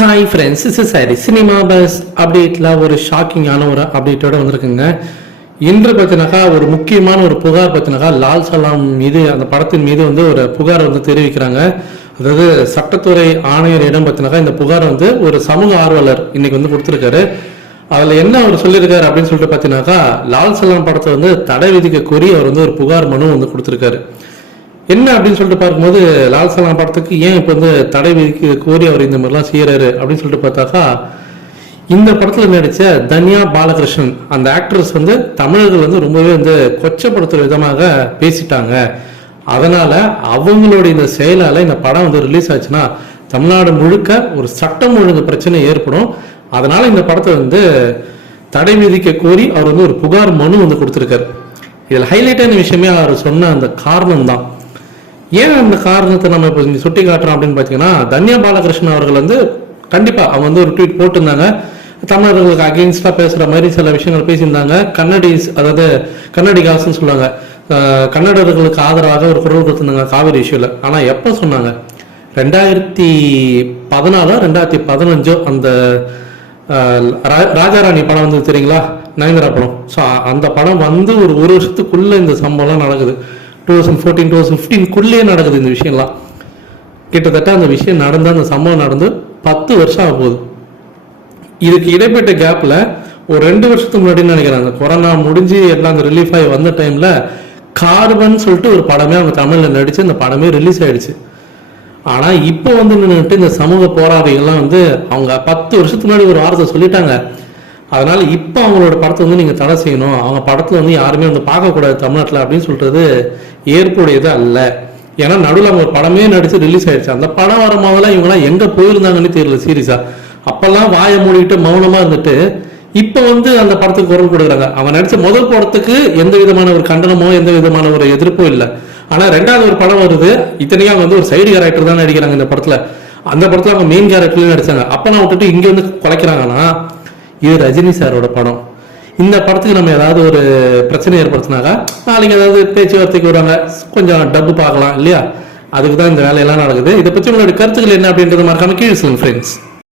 Hi friends is sorry cinema buzz அப்டேட்டில் ஒரு ஷாக்கிங்கான ஒரு அப்டேட்டோட வந்திருக்குங்க. இன்று பார்த்தினாக்கா ஒரு முக்கியமான ஒரு புகார் பார்த்தினாக்கா லால் சலாம் மீது அந்த படத்தின் மீது வந்து ஒரு புகார் வந்து தெரிவிக்கிறாங்க. அதாவது சட்டத்துறை ஆணையரிடம் பார்த்தினாக்கா இந்த புகார் வந்து ஒரு சமூக ஆர்வலர் இன்னைக்கு வந்து கொடுத்துருக்காரு. அதில் என்ன அவர் சொல்லியிருக்காரு அப்படின்னு சொல்லிட்டு பார்த்தீங்கன்னாக்கா லால் சலாம் படத்தை வந்து தடை விதிக்க கோரி அவர் வந்து ஒரு புகார் மனு வந்து கொடுத்துருக்காரு. என்ன அப்படின்னு சொல்லிட்டு பார்க்கும்போது லால் சலாம் படத்துக்கு ஏன் இப்போ வந்து தடை விதிக்க கோரி அவர் இந்த மாதிரிலாம் செய்கிறாரு அப்படின்னு சொல்லிட்டு பார்த்தாக்கா இந்த படத்தில் நடித்த தன்யா பாலகிருஷ்ணன் அந்த ஆக்ட்ரஸ் வந்து தமிழர்கள் வந்து ரொம்பவே வந்து கொச்சப்படுத்துகிற விதமாக பேசிட்டாங்க. அதனால் அவங்களுடைய இந்த செயலால் இந்த படம் வந்து ரிலீஸ் ஆச்சுன்னா தமிழ்நாடு முழுக்க ஒரு சட்டம் ஒழுங்கு பிரச்சனை ஏற்படும். அதனால் இந்த படத்தை வந்து தடை விதிக்க கோரி அவர் வந்து ஒரு புகார் மனு வந்து கொடுத்துருக்காரு. இதில் ஹைலைட்டான விஷயமே அவர் சொன்ன அந்த காரணம் தான் ஏன் அந்த காரணத்தை நம்ம இப்போ இங்க சுட்டி காட்டுறோம் அப்படின்னு பார்த்தீங்கன்னா தன்யா பாலகிருஷ்ணன் அவர்கள் வந்து கண்டிப்பா அவங்க வந்து ஒரு ட்வீட் போட்டிருந்தாங்க. தமிழர்களுக்கு அகெயின்ஸ்டாக பேசுற மாதிரி சில விஷயங்கள் பேசியிருந்தாங்க. கன்னடிஸ் அதாவது கன்னடிகாஸ்ன்னு சொல்லுவாங்க. கன்னடர்களுக்கு ஆதரவாக ஒரு குரல் கொடுத்துருந்தாங்க காவிரி இஷ்யூல. ஆனா எப்போ சொன்னாங்க? ரெண்டாயிரத்தி பதினாலோ ரெண்டாயிரத்தி பதினஞ்சோ அந்த அஹ், ராஜாராணி படம் வந்து தெரியுங்களா? நயன்தரா படம். ஸோ அந்த படம் வந்து ஒரு ஒரு வருஷத்துக்குள்ள இந்த சம்பவம்லாம் நடக்குது. Two thousand fourteen two thousand ஃபிஃப்டீன்குள்ளேயே நடக்குது இந்த விஷயம்லாம். கிட்டத்தட்ட அந்த விஷயம் நடந்து அந்த சம்பவம் நடந்து பத்து வருஷம் ஆக போகுது. இதுக்கு இடைப்பட்ட கேப்பில் ஒரு ரெண்டு வருஷத்துக்கு முன்னாடி நினைக்கிறேன். அந்த கொரோனா முடிஞ்சு எல்லாம் அந்த ரிலீஃப் ஆகி வந்த டைமில் கார்பன் சொல்லிட்டு ஒரு படமே அவங்க தமிழில் நடிச்சு அந்த படமே ரிலீஸ் ஆயிடுச்சு. ஆனால் இப்போ வந்து நின்றுட்டு இந்த சமூக போராளிகள்லாம் வந்து அவங்க பத்து வருஷத்துக்கு முன்னாடி ஒரு வார்த்தை சொல்லிட்டாங்க. அதனால இப்போ அவங்களோட படத்தை வந்து நீங்க தடை செய்யணும். அவங்க படத்துல வந்து யாருமே வந்து பார்க்கக்கூடாது தமிழ்நாட்டில் அப்படின்னு சொல்றது ஏற்புடையது அல்ல. ஏன்னா நடுவில் அவங்க படமே நடிச்சு ரிலீஸ் ஆயிடுச்சு. அந்த படம் வர போதெல்லாம் இவங்கெல்லாம் எங்க போயிருந்தாங்கன்னு தெரியல சீரியஸா அப்பெல்லாம் வாயை மூடிக்கிட்டு மௌனமா இருந்துட்டு இப்போ வந்து அந்த படத்துக்கு குரல் கொடுக்குறாங்க. அவன் நடிச்ச முதல் படத்துக்கு எந்த விதமான ஒரு கண்டனமோ எந்த விதமான ஒரு எதிர்ப்போ இல்லை. ஆனா ரெண்டாவது ஒரு படம் வருது. இத்தனையும் அவங்க வந்து ஒரு சைடு கேரக்டர் தான் நடிக்கிறாங்க இந்த படத்துல. அந்த படத்துல அவங்க மெயின் கேரக்டர்லயும் நடிச்சாங்க. அப்ப நான் விட்டுட்டு இங்க வந்து குலைக்கிறாங்கன்னா இது ரஜினி சாரோட படம். இந்த படத்துக்கு நம்ம ஏதாவது ஒரு பிரச்சனை ஏற்படுத்தினாக்கா நாளைக்கு ஏதாவது பேச்சுவார்த்தைக்கு வருவாங்க கொஞ்சம் டப்பு பார்க்கலாம் இல்லையா? அதுக்கு தான் இந்த வேலையெல்லாம் நடக்குது. இதை பற்றி உங்களோட கருத்துக்கள் என்ன அப்படின்றது மறக்காம கீழே சொல்லுங்க ஃப்ரெண்ட்ஸ்